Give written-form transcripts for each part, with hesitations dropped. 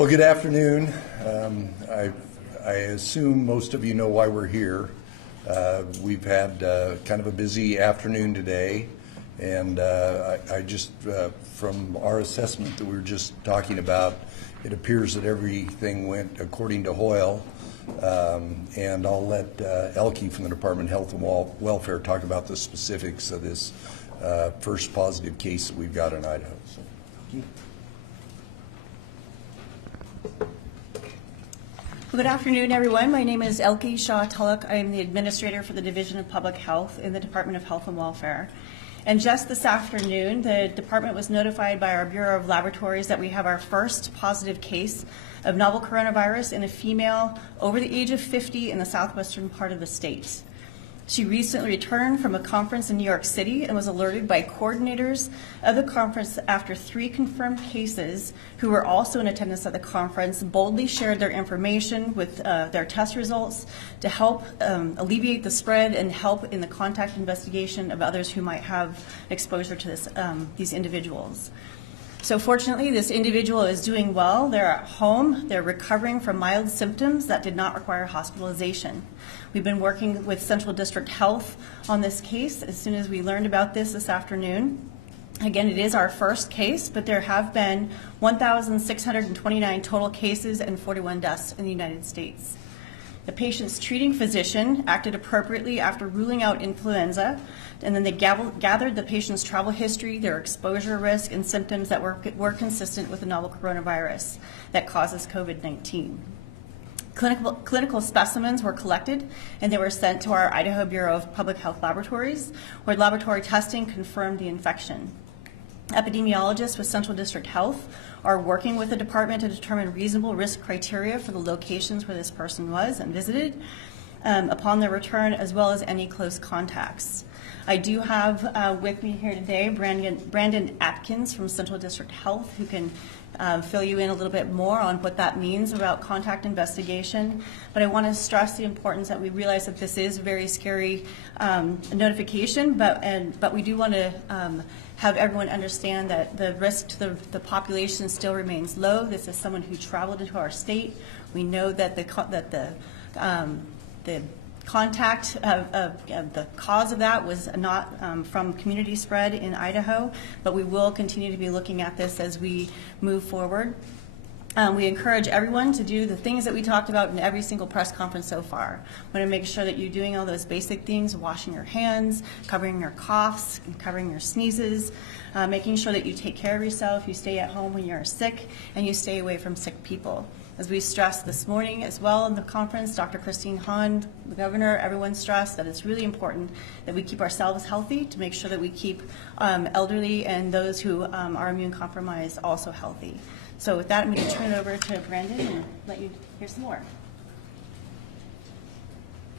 Well, good afternoon. I assume most of you know why we're here. We've had kind of a busy afternoon today, and I just, from our assessment that we were just talking about, it appears that everything went according to Hoyle. And I'll let Elke from the Department of Health and Welfare talk about the specifics of this first positive case that we've got in Idaho. So, Good afternoon, everyone. My name is Elke Shaw-Tulloch. I am the Administrator for the Division of Public Health in the Department of Health and Welfare. And just this afternoon, the department was notified by our Bureau of Laboratories that we have our first positive case of novel coronavirus in a female over the age of 50 in the southwestern part of the state. She recently returned from a conference in New York City and was alerted by coordinators of the conference after 3 confirmed cases who were also in attendance at the conference boldly shared their information with their test results to help alleviate the spread and help in the contact investigation of others who might have exposure to these individuals. So fortunately, this individual is doing well. They're at home. They're recovering from mild symptoms that did not require hospitalization. We've been working with Central District Health on this case as soon as we learned about this afternoon. Again, it is our first case, but there have been 1,629 total cases and 41 deaths in the United States. The patient's treating physician acted appropriately after ruling out influenza, and then they gathered the patient's travel history, their exposure risk, and symptoms that were consistent with the novel coronavirus that causes COVID-19. Clinical specimens were collected, and they were sent to our Idaho Bureau of Public Health Laboratories, where laboratory testing confirmed the infection. Epidemiologists with Central District Health are working with the department to determine reasonable risk criteria for the locations where this person was and visited upon their return, as well as any close contacts. I do have with me here today Brandon Atkins from Central District Health, who can fill you in a little bit more on what that means about contact investigation. But I want to stress the importance that we realize that this is a very scary notification, but we do want to have everyone understand that the risk to the population still remains low. This is someone who traveled into our state. We know that the contact of the cause of that was not from community spread in Idaho, but we will continue to be looking at this as we move forward. We encourage everyone to do the things that we talked about in every single press conference so far. We want to make sure that you're doing all those basic things, washing your hands, covering your coughs, and covering your sneezes, making sure that you take care of yourself, you stay at home when you're sick, and you stay away from sick people. As we stressed this morning as well in the conference, Dr. Christine Hahn, the governor, everyone stressed that it's really important that we keep ourselves healthy to make sure that we keep elderly and those who are immune compromised also healthy. So with that, I'm going to turn it over to Brandon and let you hear some more.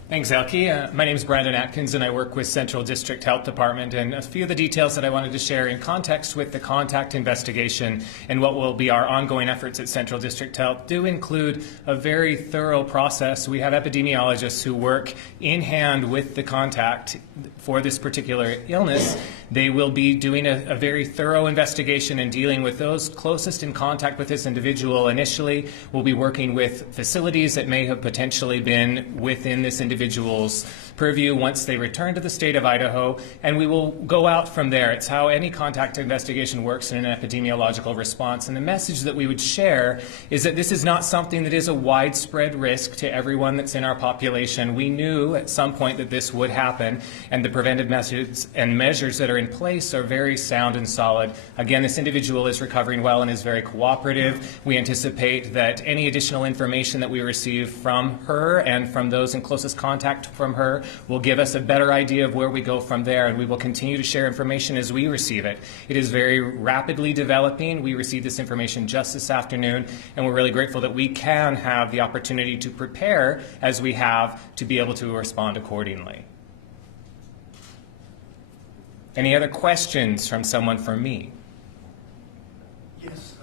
Thanks, Elke. My name is Brandon Atkins, and I work with Central District Health Department. And a few of the details that I wanted to share in context with the contact investigation and what will be our ongoing efforts at Central District Health do include a very thorough process. We have epidemiologists who work in hand with the contact for this particular illness. They will be doing a very thorough investigation and dealing with those closest in contact with this individual. Initially, we'll be working with facilities that may have potentially been within this individual's purview once they return to the state of Idaho, and we will go out from there. It's how any contact investigation works in an epidemiological response. And the message that we would share is that this is not something that is a widespread risk to everyone that's in our population. We knew at some point that this would happen, and the preventive methods and measures that are in place are very sound and solid. Again, this individual is recovering well and is very cooperative. We anticipate that any additional information that we receive from her and from those in closest contact from her will give us a better idea of where we go from there, and we will continue to share information as we receive it. It is very rapidly developing. We received this information just this afternoon, and we're really grateful that we can have the opportunity to prepare as we have to be able to respond accordingly. Any other questions from someone for me? Yes.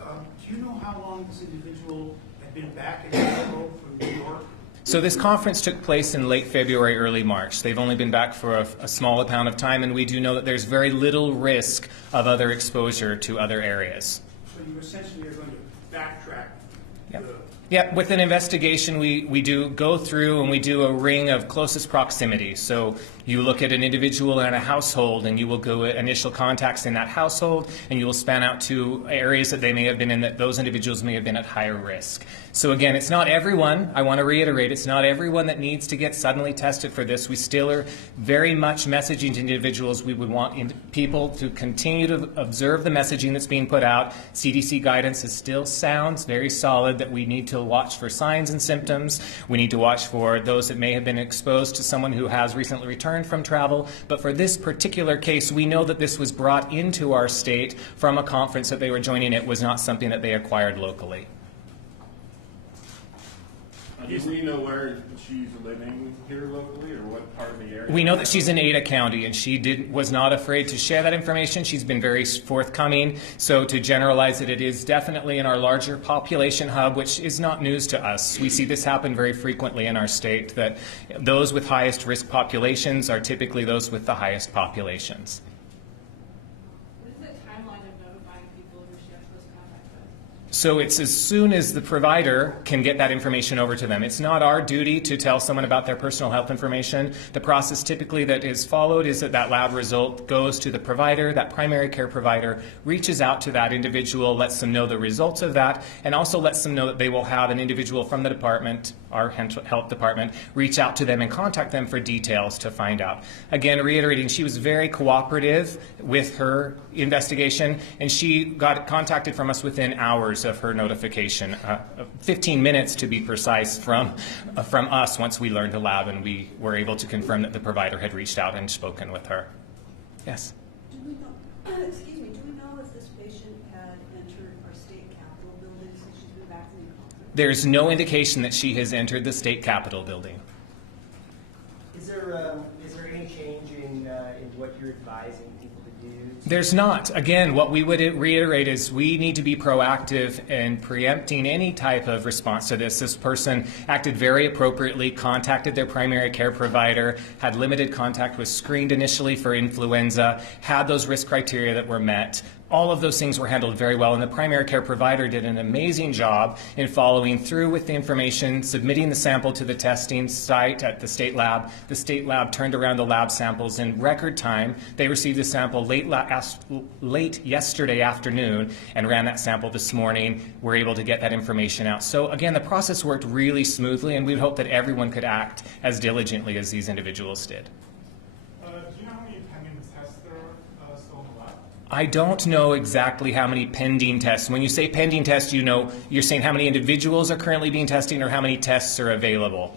Do you know how long this individual had been back in Idaho from New York? So this conference took place in late February, early March. They've only been back for a small amount of time, and we do know that there's very little risk of other exposure to other areas. So you essentially are going to backtrack Yep. Yeah, with an investigation, we do go through and we do a ring of closest proximity. So you look at an individual in a household and you will go at initial contacts in that household and you will span out to areas that they may have been in, that those individuals may have been at higher risk. So again, it's not everyone, I want to reiterate, it's not everyone that needs to get suddenly tested for this. We still are very much messaging to individuals. We would want people to continue to observe the messaging that's being put out. CDC guidance is still sounds very solid that we need to watch for signs and symptoms. We need to watch for those that may have been exposed to someone who has recently returned from travel. But for this particular case, we know that this was brought into our state from a conference that they were joining. It was not something that they acquired locally. Do we know where she's living here locally, or what part of the area? We know that she's in Ada County, and she was not afraid to share that information. She's been very forthcoming. So to generalize it, it is definitely in our larger population hub, which is not news to us. We see this happen very frequently in our state, that those with highest risk populations are typically those with the highest populations. What is the timeline of notifying people who she has close contact with? So it's as soon as the provider can get that information over to them. It's not our duty to tell someone about their personal health information. The process typically that is followed is that that lab result goes to the provider, that primary care provider reaches out to that individual, lets them know the results of that, and also lets them know that they will have an individual from the department, our health department, reach out to them and contact them for details to find out. Again, reiterating, she was very cooperative with her investigation, and she got contacted from us within hours of her notification, 15 minutes to be precise from us once we learned the lab and we were able to confirm that the provider had reached out and spoken with her. Yes? Do we know, excuse me, do we know if this patient had entered our state capitol building since she's been vaccinated? There's no indication that she has entered the state capitol building. Is there any change in what you're advising people to do? There's not. Again, what we would reiterate is we need to be proactive in preempting any type of response to this. This person acted very appropriately, contacted their primary care provider, had limited contact, was screened initially for influenza, had those risk criteria that were met. All of those things were handled very well, and the primary care provider did an amazing job in following through with the information, submitting the sample to the testing site at the state lab. The state lab turned around the lab samples in record time. They received the sample late yesterday afternoon and ran that sample this morning. We're able to get that information out. So again, the process worked really smoothly, and we'd hope that everyone could act as diligently as these individuals did. Do you know how many pending tests there are still in the lab? I don't know exactly how many pending tests. When you say pending tests, you're saying how many individuals are currently being tested or how many tests are available?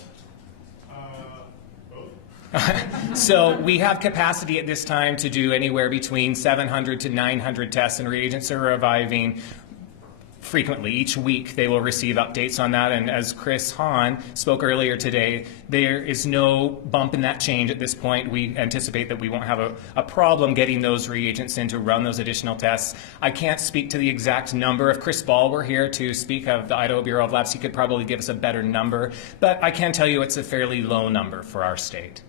Both. So we have capacity at this time to do anywhere between 700 to 900 tests, and reagents are arriving frequently. Each week they will receive updates on that, and as Chris Hahn spoke earlier today, there is no bump in that change at this point. We anticipate that we won't have a problem getting those reagents in to run those additional tests. I can't speak to the exact number. If Chris Ball were here to speak of the Idaho Bureau of Labs, he could probably give us a better number, but I can tell you it's a fairly low number for our state.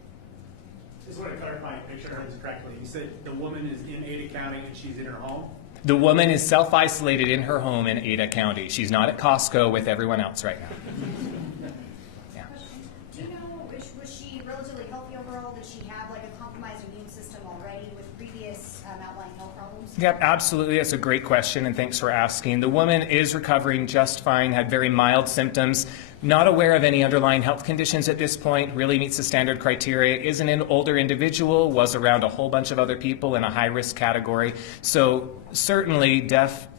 Just want to clarify and make sure I heard this correctly. You said the woman is in Ada County and she's in her home? The woman is self-isolated in her home in Ada County. She's not at Costco with everyone else right now. Yeah. Do you know, was she relatively healthy overall? Did she have like a compromised immune system already with previous outlying health problems? Yep, absolutely. That's a great question, and thanks for asking. The woman is recovering just fine, had very mild symptoms, not aware of any underlying health conditions at this point, really meets the standard criteria, is an older individual, was around a whole bunch of other people in a high-risk category. So certainly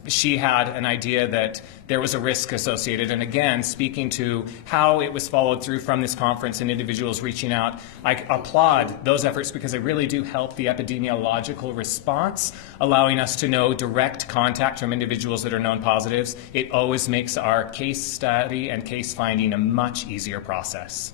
she had an idea that there was a risk associated. And again, speaking to how it was followed through from this conference and individuals reaching out, I applaud those efforts because they really do help the epidemiological response, allowing us to know direct contact from individuals that are known positives. It always makes our case study and case finding a much easier process.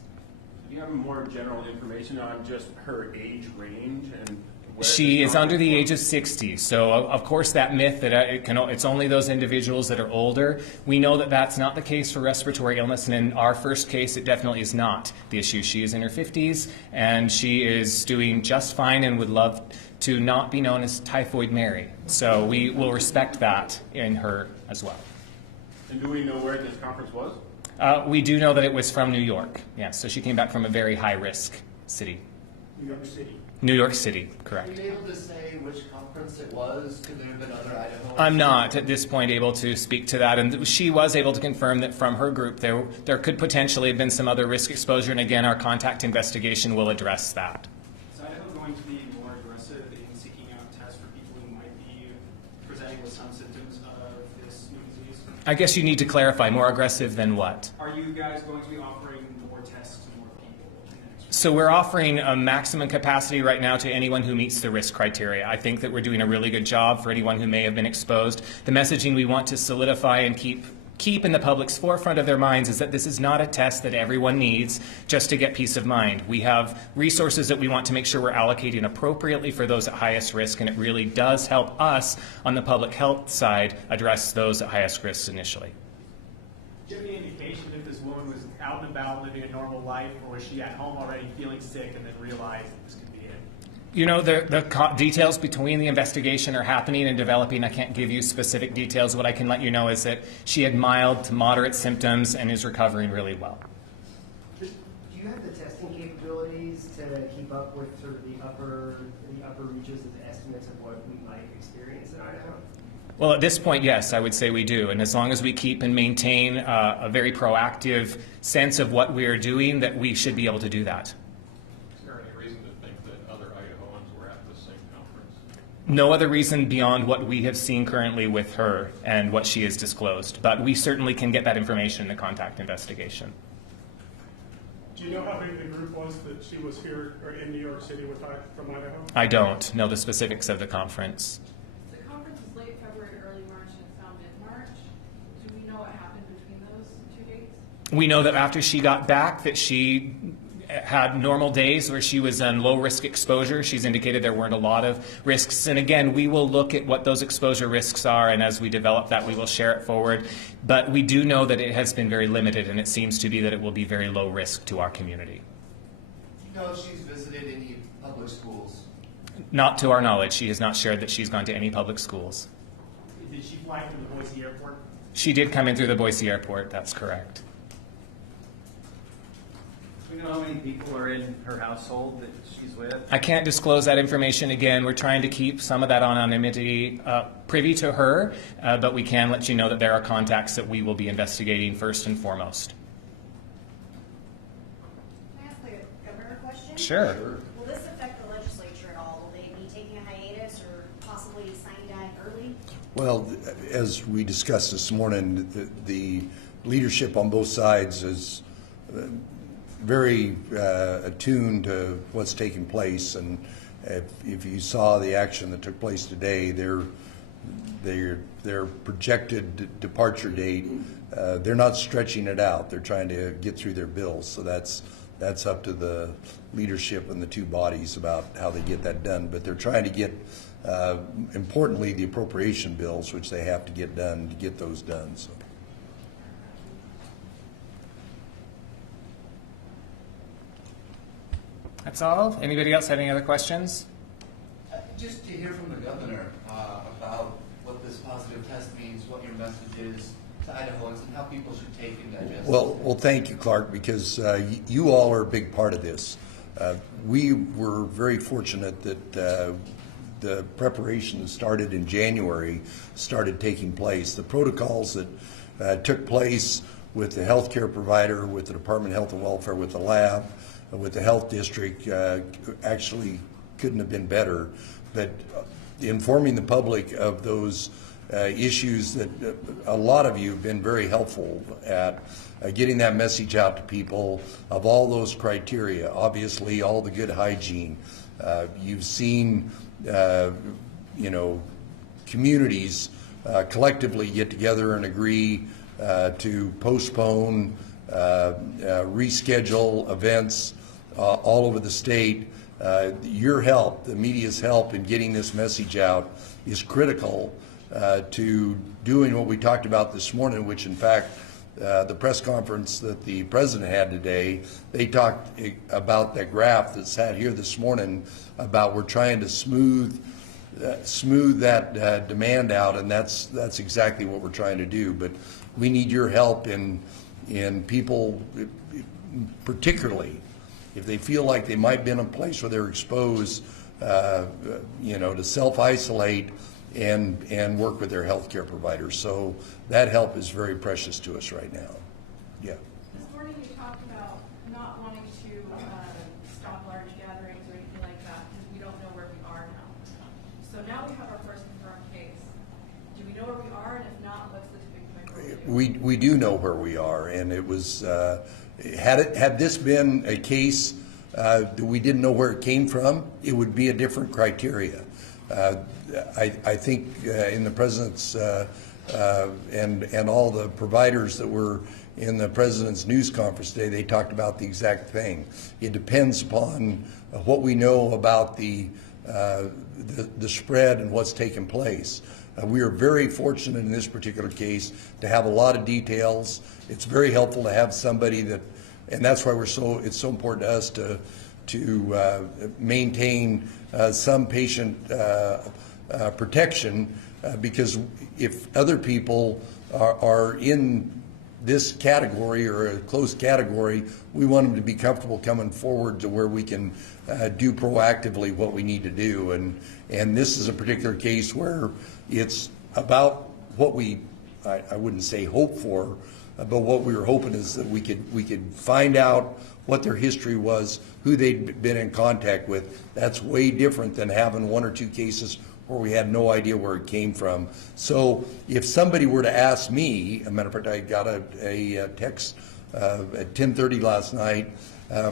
Do you have more general information on just her age range and where She is under the age of 60, so of course that myth that it's only those individuals that are older, we know that that's not the case for respiratory illness, and in our first case it definitely is not the issue. She is in her 50s and she is doing just fine and would love to not be known as Typhoid Mary, so we will respect that in her as well. And do we know where this conference was? We do know that it was from New York. Yes, so she came back from a very high-risk city. New York City. New York City, correct. Are you able to say which conference it was? Could there have been other Idaho? I'm not at this point able to speak to that, and she was able to confirm that from her group there could potentially have been some other risk exposure, and again, our contact investigation will address that. Is Idaho going to be more aggressive in seeking out tests for people who might be presenting with some symptoms of this new disease? I guess you need to clarify, more aggressive than what? Are you guys going to be offering more tests to more people in the next So we're offering a maximum capacity right now to anyone who meets the risk criteria. I think that we're doing a really good job for anyone who may have been exposed. The messaging we want to solidify and keep in the public's forefront of their minds is that this is not a test that everyone needs just to get peace of mind. We have resources that we want to make sure we're allocating appropriately for those at highest risk, and it really does help us on the public health side address those at highest risk initially. Do you have any indication if this woman was out and about living a normal life, or was she at home already feeling sick and then realized that this could be it? You know, the details between the investigation are happening and developing. I can't give you specific details. What I can let you know is that she had mild to moderate symptoms and is recovering really well. Do you have the testing capabilities to keep up with sort of the upper reaches of the estimates of what we might experience in Idaho? Well, at this point, yes, I would say we do. And as long as we keep and maintain a very proactive sense of what we are doing, that we should be able to do that. Is there any reason to think that other Idahoans were at the same conference? No other reason beyond what we have seen currently with her and what she has disclosed. But we certainly can get that information in the contact investigation. Do you know how big the group was that she was here or in New York City with from Idaho? I don't know the specifics of the conference. The conference was late February, early March, and it's now mid-March. Do we know what happened between those two dates? We know that after she got back that she had normal days where she was on low risk exposure. She's indicated there weren't a lot of risks. And again, we will look at what those exposure risks are, and as we develop that, we will share it forward. But we do know that it has been very limited, and it seems to be that it will be very low risk to our community. Do you know if she's visited any public schools? Not to our knowledge. She has not shared that she's gone to any public schools. Did she fly from the Boise airport? She did come in through the Boise airport. That's correct. Do we know how many people are in her household that she's with? I can't disclose that information. Again, we're trying to keep some of that anonymity privy to her, but we can let you know that there are contacts that we will be investigating first and foremost. Can I ask a governor question? Sure. Will this affect the legislature at all? Will they be taking a hiatus or possibly signing that early? Well, as we discussed this morning, the leadership on both sides is very attuned to what's taking place, and if you saw the action that took place today, their projected departure date, they're not stretching it out. They're trying to get through their bills, so that's up to the leadership and the two bodies about how they get that done. But they're trying to get, importantly, the appropriation bills, which they have to get done to get those done. So. That's all. Anybody else have any other questions? Just to hear from the governor about what this positive test means, what your message is to Idahoans, and how people should take and digest it. Well, thank you, Clark, because you all are a big part of this. We were very fortunate that the preparation that started in January started taking place. The protocols that took place with the healthcare provider, with the Department of Health and Welfare, with the lab, with the health district, actually couldn't have been better. But informing the public of those issues that a lot of you have been very helpful at getting that message out to people of all those criteria. Obviously, all the good hygiene. You've seen, communities collectively get together and agree to postpone, reschedule events all over the state. Your help, the media's help in getting this message out is critical to doing what we talked about this morning, which in fact the press conference that the president had today, they talked about that graph that sat here this morning about we're trying to smooth smooth that demand out, and that's exactly what we're trying to do. But we need your help in people, particularly if they feel like they might be in a place where they're exposed, to self-isolate and work with their healthcare providers. So that help is very precious to us right now. Yeah. This morning you talked about not wanting to stop large gatherings or anything like that because we don't know where we are now. So now we have our first confirmed case. Do we know where we are, and if not, what's the tipping point? We do know where we are, and it was had this been a case that we didn't know where it came from, it would be a different criteria. I think in the president's and all the providers that were in the president's news conference today, they talked about the exact thing. It depends upon what we know about the spread and what's taken place. We are very fortunate in this particular case to have a lot of details. It's very helpful to have somebody that, and that's why it's so important to us to maintain some patient protection, because if other people are in this category or a closed category, we want them to be comfortable coming forward to where we can do proactively what we need to do. And this is a particular case where it's about what I wouldn't say hope for, but what we were hoping is that we could find out what their history was, who they'd been in contact with. That's way different than having one or two cases where we had no idea where it came from. So if somebody were to ask me, a matter of fact, I got a text at 10:30 last night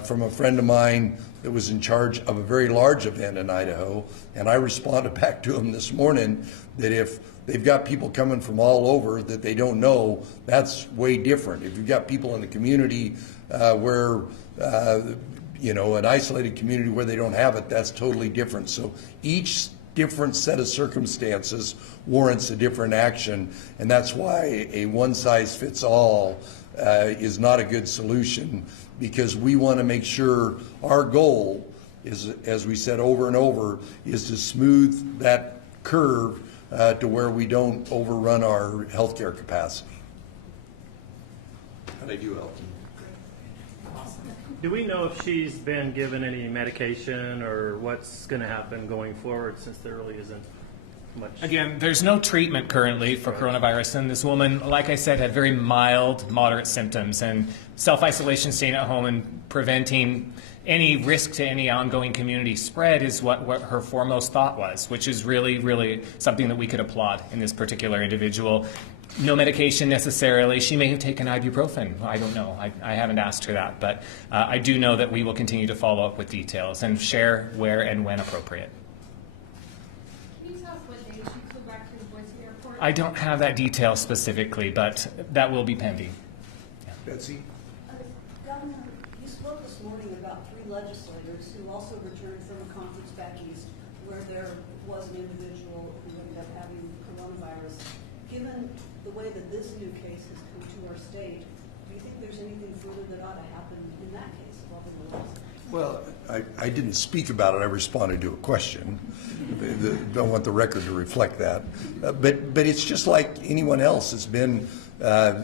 from a friend of mine that was in charge of a very large event in Idaho, and I responded back to him this morning that if they've got people coming from all over that they don't know, that's way different. If you've got people in the community where an isolated community where they don't have it, that's totally different. So each different set of circumstances warrants a different action, and that's why a one-size-fits-all is not a good solution, because we want to make sure our goal is, as we said over and over, is to smooth that curve to where we don't overrun our healthcare capacity. How'd I do, Elton? Do we know if she's been given any medication or what's going to happen going forward, since there really isn't much? Again, there's no treatment currently for coronavirus, and this woman, like I said, had very mild, moderate symptoms, and self-isolation, staying at home, and preventing any risk to any ongoing community spread is what her foremost thought was, which is really, really something that we could applaud in this particular individual. No medication necessarily. She may have taken ibuprofen. I don't know. I haven't asked her that. But I do know that we will continue to follow up with details and share where and when appropriate. Can you tell us what day she flew back to the Boise airport? I don't have that detail specifically, but that will be pending. Yeah. Betsy? Governor, you spoke this morning about 3 legislators who also returned from a conference back east where there was an individual who ended up having coronavirus. Given the way that this new case has come to our state, do you think there's anything further that ought to happen in that case of all the laws? Well, I didn't speak about it. I responded to a question. Don't want the record to reflect that. But it's just like anyone else that's been at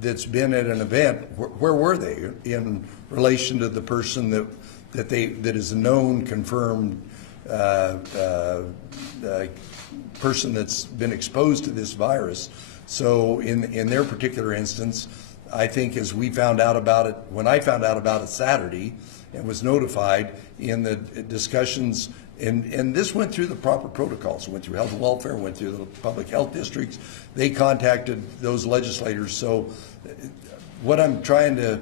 an event. Where were they in relation to the person that is a known, confirmed person that's been exposed to this virus? So in their particular instance, I think as we found out about it, when I found out about it Saturday and was notified in the discussions, and this went through the proper protocols, went through health and welfare, went through the public health districts, they contacted those legislators. So what I'm trying to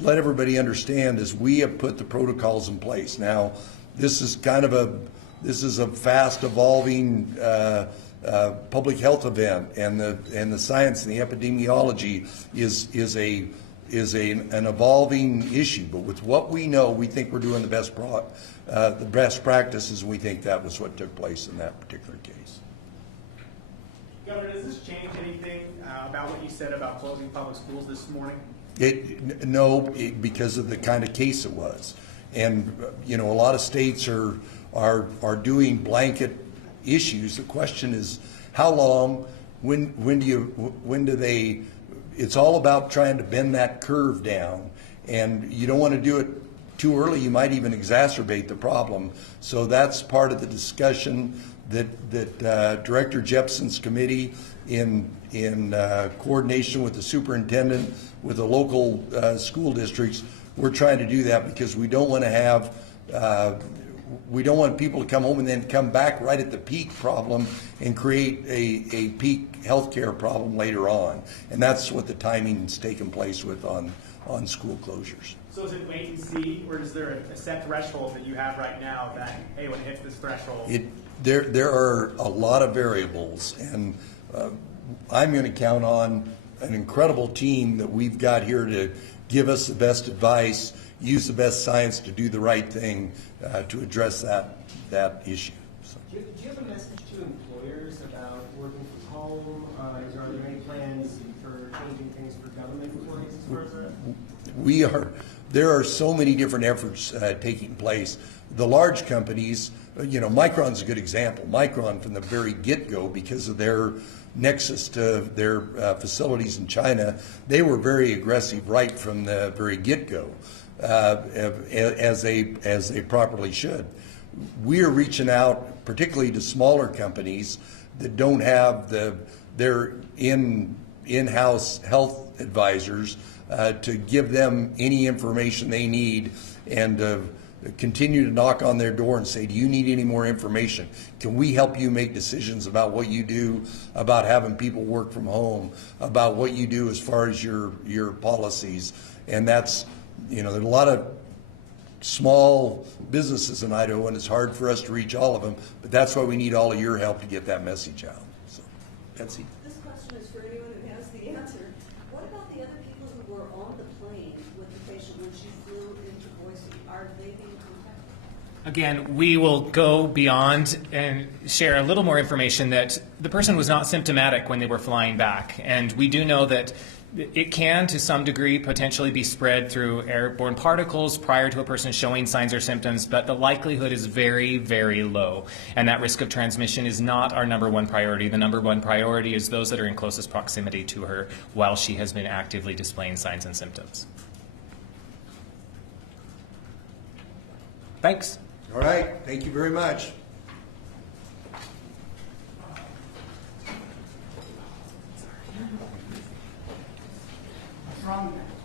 let everybody understand is we have put the protocols in place. Now, this is a fast evolving public health event, and the science and the epidemiology is an evolving issue. But with what we know, we think we're doing the best practices, and we think that was what took place in that particular case. Governor, does this change anything about what you said about closing public schools this morning? No, because of the kind of case it was, and a lot of states are doing blanket issues. The question is how long, when do they, it's all about trying to bend that curve down, and you don't want to do it too early. You might even exacerbate the problem. So that's part of the discussion that Director Jepson's committee, in coordination with the superintendent, with the local school districts, we're trying to do that because we don't want to have we don't want people to come home and then come back right at the peak problem and create a peak healthcare problem later on. And that's what the timing's taken place with on school closures. So is it wait and see, or is there a set threshold that you have right now that, hey, when it hits this threshold? There are a lot of variables, and I'm going to count on an incredible team that we've got here to give us the best advice, use the best science to do the right thing to address that issue. So. Do you have a message to employers about working from home? Are there any plans for changing things for government employees as far as that? There are so many different efforts taking place. The large companies, Micron's a good example. Micron, from the very get-go, because of their nexus to their facilities in China, they were very aggressive right from the very get-go, as they properly should. We are reaching out, particularly to smaller companies that don't have their in-house health advisors to give them any information they need, and continue to knock on their door and say, do you need any more information? Can we help you make decisions about what you do, about having people work from home, about what you do as far as your policies? And that's, there's a lot of small businesses in Idaho, and it's hard for us to reach all of them, but that's why we need all of your help to get that message out. So, Betsy. This question is for anyone who has the answer. What about the other people who were on the plane with the patient when she flew into Boise? Are they being contacted? Again, we will go beyond and share a little more information that the person was not symptomatic when they were flying back. And we do know that it can, to some degree, potentially be spread through airborne particles prior to a person showing signs or symptoms, but the likelihood is very, very low. And that risk of transmission is not our number one priority. The number one priority is those that are in closest proximity to her while she has been actively displaying signs and symptoms. Thanks. All right. Thank you very much. What's wrong with that?